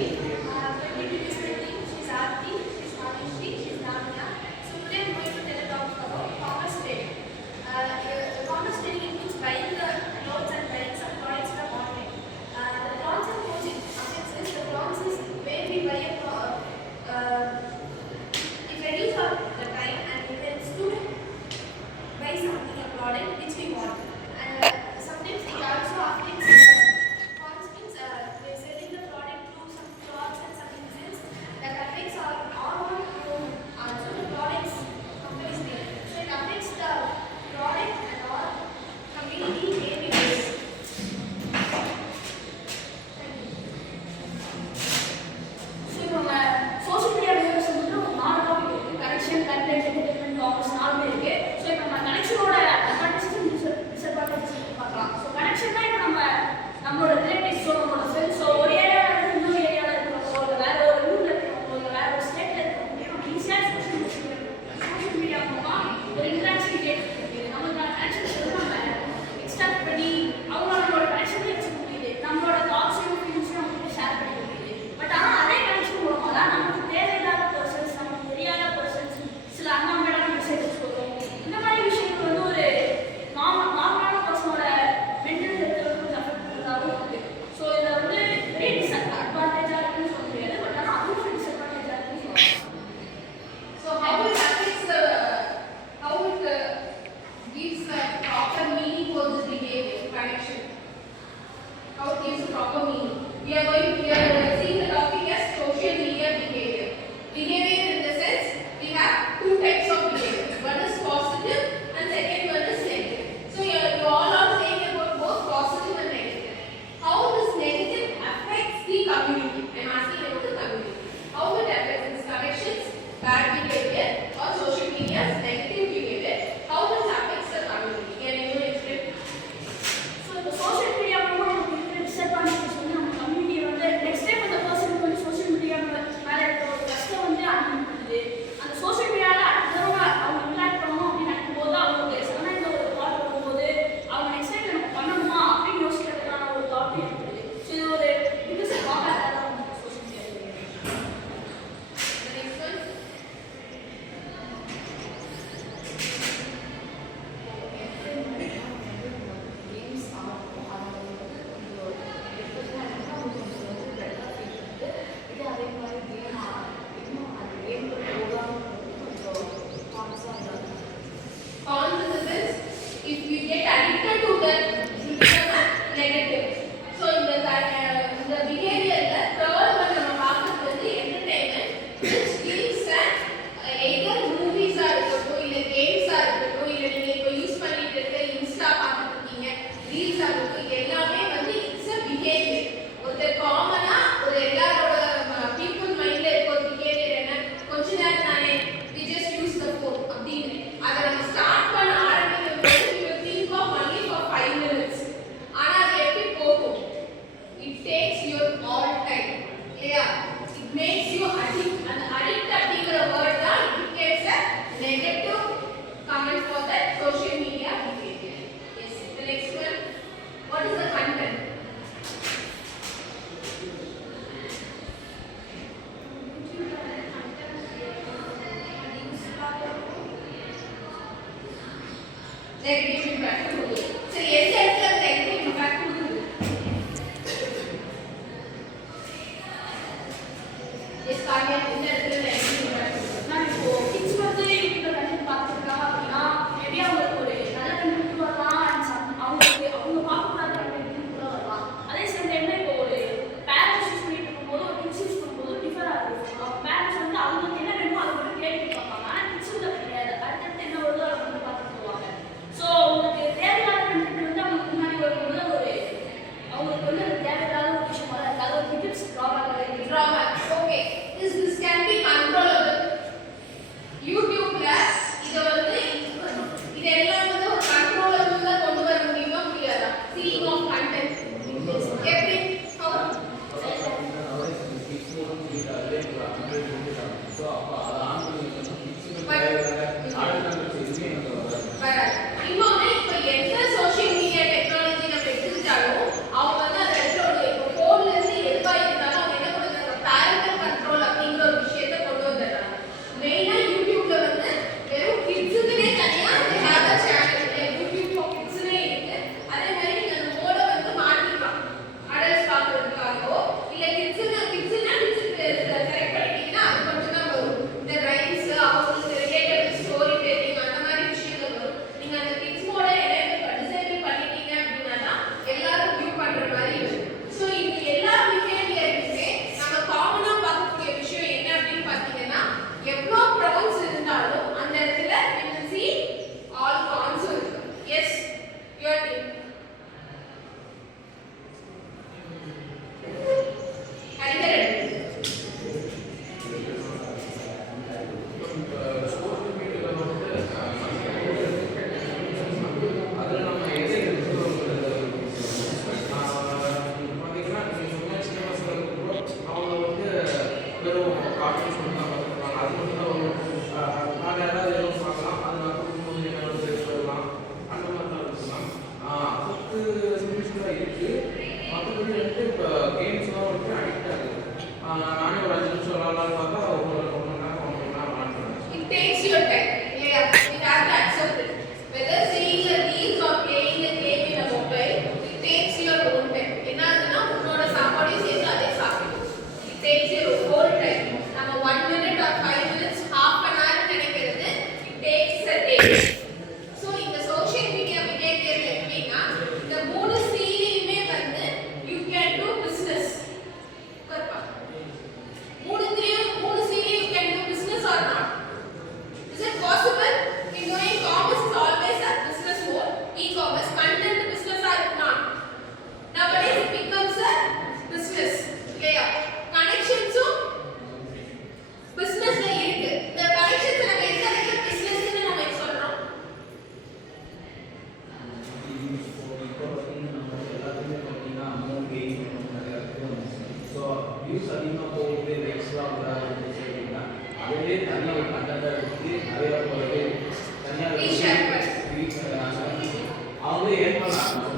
Let me introduce my team. She's Aarti, she's Manishri, she's Namya. So today I'm going to tell a talk about commerce trading. Commerce trading includes buying the clothes and buying some products from online. The prawns and coaching offense is the prawns is where we buy a it reduces the time and it helps to buy something a product which we want. And sometimes it also affects cons means we're selling the product through some frauds and some incidents that affects our also the products companies name. So it affects the product and our community where we base. So நம்ம social media use பண்ணுறோம் நாலு டாபிக் இருக்கு connection content entertainment commerce நாலுமே இருக்கு. ஸோ இப்போ நம்ம கனெக்ஷனோட advantage disadvantage பார்க்கலாம். ஸோ கனெக்ஷன்னா இப்போ நம்மளோட ரிலேட்டிவ்ஸ் நம்மளோட ஃப்ரெண்ட்ஸோ ஒரு ஏரியாவில் இருந்து இன்னொரு ஏரியாவில் இருக்கிறப்போ இல்லை வேற ஒரு ஊரில் இருக்கிறப்போ இல்லை வேற ஒரு ஸ்டேட்டில் இருக்கிறப்போ நம்ம ஈஸியாக சோஷியல் மீடியா மூலமாக ஒரு இன்ட்ராக்ஷன் கிரியேட் பண்ணிருக்கு. நம்மளுக்கான கனெக்ஷன்ஸ் நம்ம எக்ஸ்ட்ராக்ட் பண்ணி அவங்களோட கனெக்ஷனே வச்சுக்க முடியுது. நம்மளோட தாட்ஸையும் ஃபீலிங்ஸையும் அவங்களுக்கு ஷேர் பண்ணிக்க முடியுது. பட் ஆனால் அதே கனெக்ஷன் மூலமாக தான் நமக்கு தேவையில்லாத பர்சன்ஸ் நமக்கு தெரியாத பர்சன்ஸ் சில அன்வான்டான மெசேஜஸ் வரும். இந்த மாதிரி விஷயங்கள் வந்து ஒரு நார்மலான பர்சனோட மென்டல் ஹெல்த் வந்து அஃபெக்ட் பண்ணுறதாகவும் இருக்குது. ஸோ இதில் வந்து வெரி டிஸ்அட்வான்டேஜாக இருக்குன்னு சொல்ல முடியாது. பட் ஆனால் அதுவும் ஒரு டிஸ்அட்வான்டேஜாக இருக்குன்னு சொல்லலாம். So how it affects how it gives a proper meaning for this behavior connection. How it gives a proper meaning. We are seeing the topic as social media behavior. Behavior in the sense we have two types of behavior. One is positive and second one is negative. So you all are saying about both positive and negative. How this negative affects the community? I am asking about the community. How it affects its connections, bad behavior or social media's negative behavior? How this affects the community? Can anyone explain? So இப்போ social media மூலமாக நமக்கு இருக்கிற டிஸ்அட்வான்டேஜ் வந்து நம்ம கம்யூனிட்டி வந்து next time அந்த பர்சனுக்கு வந்து சோஷியல் மீடியா மேலே இருக்கிற ஒரு கஷ்டம் வந்து அனுப்பி பண்ணுது. அந்த சோஷியல் மீடியாவில் அடுத்த தடவை அவங்க இன்ட்ராக்ட் பண்ணணும் அப்படின்னு நினைக்கும் போது அவங்களுக்கு சடனாக இந்த ஒரு தாட் வரும்போது அவங்க நெக்ஸ்ட் டைம் நம்ம பண்ணணுமா அப்படின்னு யோசிக்கிறதுக்கான ஒரு தாட் இருக்குது. ஸோ இது ஒரு பிகஸ்ட் ட்ராபேக்காக தான் வந்து social media. The next one. Cons in the sense, if we get addicted to that, it becomes negative. So in the behavior, the third one நம்ம பார்க்கிறது வந்து entertainment, which gives an either movies ஆ இருக்கட்டும் இல்ல games ஆ இருக்கட்டும் இல்ல நீங்க இப்போ யூஸ் பண்ணிட்டு இருக்க இன்ஸ்டா பார்த்துட்டு இருக்கீங்க ரீல்ஸ் ஆ இருக்கட்டும் இது எல்லாமே வந்து இட்ஸ் a behavior. ஒரு காமனா ஒரு எல்லாரோட people மைண்ட்ல இருக்க ஒரு behavior என்ன கொஞ்ச நேரம் தானே we just use the phone அப்படின்னு அதை நம்ம ஸ்டார்ட் பண்ண ஆரம்பிக்கும் போது we will think of only for 5 minutes. ஆனா அது எப்படி போகும்? It takes your all time. இல்லையா? It makes you addict. அந்த addict அப்படிங்கிற word தான் it gets a negative comment for that social media behavior. Yes. The next one. What is the content? Negative impact கொடுக்குது. சரி எந்த இடத்துல நெகட்டிவ் இம்பாக்ட் கொடுக்குது? எஸ் காவியா எந்த இடத்துல நெகட்டிவ் இம்பாக்ட் கொடுக்குது? நான் இப்போ கிட்ஸ் வந்து யூடியூப்ல கண்டென்ட் பார்த்துருக்காங்க அப்படின்னா மேபி அவங்களுக்கு ஒரு நல்ல கண்டென்ட் வரலாம் and அவங்க பார்க்கக்கூடாத கண்டென்ட் கூட வரலாம். அதே சில டைம்ல இப்போ ஒரு பேரண்ட்ஸ் யூஸ் பண்ணிட்டு இருக்கும்போது ஒரு கிட்ஸ் யூஸ் பண்ணும்போது டிஃபர் ஆகுது. பேரண்ட்ஸ் வந்து அவங்களுக்கு என்ன வேணுமோ அதை மட்டும் கேட்டு பார்ப்பாங்க. ஆனால் கிட்ஸ் வந்து கிடையாது. அடுத்தடுத்து என்ன வருதோ அதை வந்து பார்த்துட்டு போவாங்க. ஸோ அவங்களுக்கு தேவையான கண்டென்ட் வந்து அவங்களுக்கு முன்னாடி வரும்போது அவங்களுக்கு வந்து அது தேவையில்லாத ஒரு விஷயமா தான் இருக்குது. அது ஒரு biggest drawback. Drawback. Okay. This can be takes your time. Yeah, we have to accept it. Whether seeing the reels or playing the game in a mobile, it takes your own time. என்னதுன்னா உன்னோட சாப்பாடையும் சேர்த்து அதே சாப்பிடும். It takes your whole time. நம்ம 1 minute or 5 minutes, half an hour நினைக்கிறது, it takes a day. So இந்த social media behavior எப்படின்னா இந்த மூணு சீலையுமே வந்து you can do business. கரெக்டா? மூணு சீலையும் you can do business or not? Is it possible? In doing commerce is always a business mode. E-commerce content business or not? Nowadays it becomes a business. இல்லையா? Connections business ல இருக்கு. இந்த connections நம்ம எந்த இடத்துல business ன்னு நம்ம சொல்றோம்? ஸோ யூஸ் அதிகமாக போகுது எக்ஸ்ட்ரா அதுவே தனியாக ஒரு கண்டென்ட் எடுத்து நிறைய போகிறது தனியாக Reshare பண்ணு. அவங்களே ஏற்படலாம்